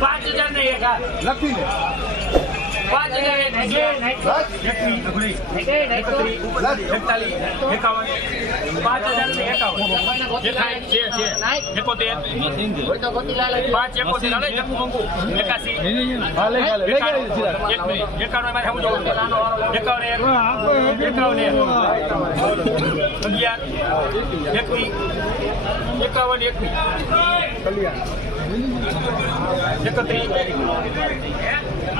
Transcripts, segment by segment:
પાંચ હજાર ને એક હાથ. પાંચ હજાર ને એકાવન. એકોતેર, પાંચ એકોતેર. એકાસી. એકાવન એક, એકાવન એક, અગિયાર, એકવીસ, એકાવન એકવીસ કલ્યાણ. એકત્રીસ.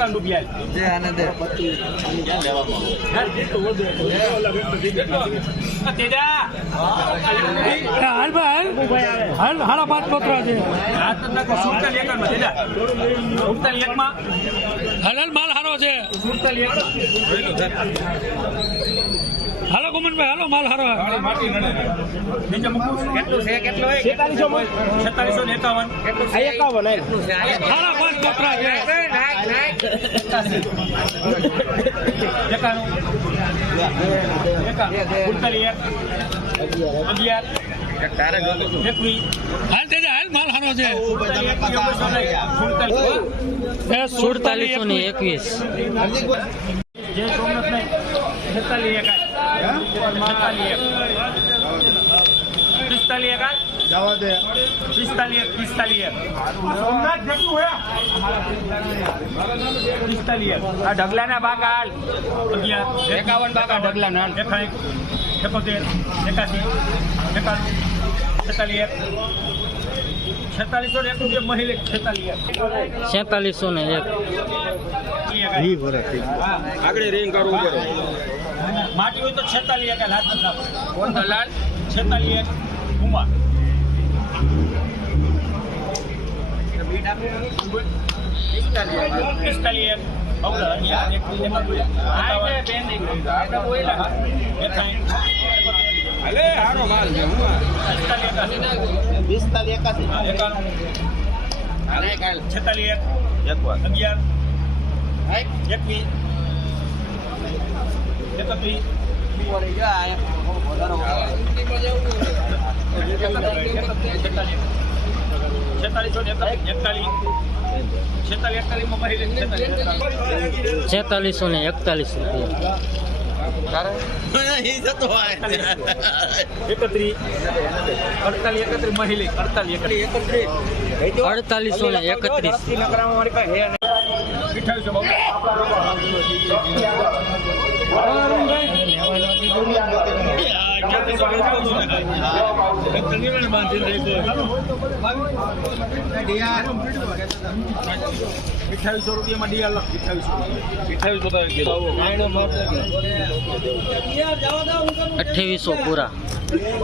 એકાવન રૂપિયા તેજા. હાલ ભાઈ હાલ. પાંચ પત્ર છે. હાલ માલ હારો છે. હાલો ગુમનભાઈ હાલો માલ હારો. કેટલું છે કેટલું હોય? છેતાલીસો છેતાલીસો ને એકાવન. એકાવન હાલા. પાંચ પત્ર છે. એકાણું એક અગિયાર. હાલ તે હાલ માલ હારો છે સુડતાલીસ ને એકવીસ જય સોમનાથ નહીં છેતાલીસ એકાદ છેતાલીસ એક પિસ્તાલીસ એક પિસ્તાલીસ એક જેટલું એક પિસ્તાલીસ આ ઢગલાના બાગ હાલ અગિયાર એકાવન બાગા ઢગલાના હાલ એકાઈ એકોતેર એકાસી એકાણું છેતાલીસ એક છેતાલીસો ને એક રૂપિયા મહિલે છેતાલીસ એક છેતાલીસો ને એક માટી હોય તો છેતાલીસ એક કોણ દલાલ છેતાલીસ એક કુમાર પિસ્તાલીસ એક બબલા, અગિયાર, એક, પિસ્તાલીસ એક. એકાણું. છેતાલીસ અગિયાર એકવીસ એકત્રીસ છેતાલીસો ને એકતાલીસ રૂપિયા. અડતાલીસો ને એકત્રીસ. અઠાવીસો અઠાવીસો રૂપિયામાં ડીઆર લખ અઠાવીસો અઠ્ઠાવીસો પૂરા.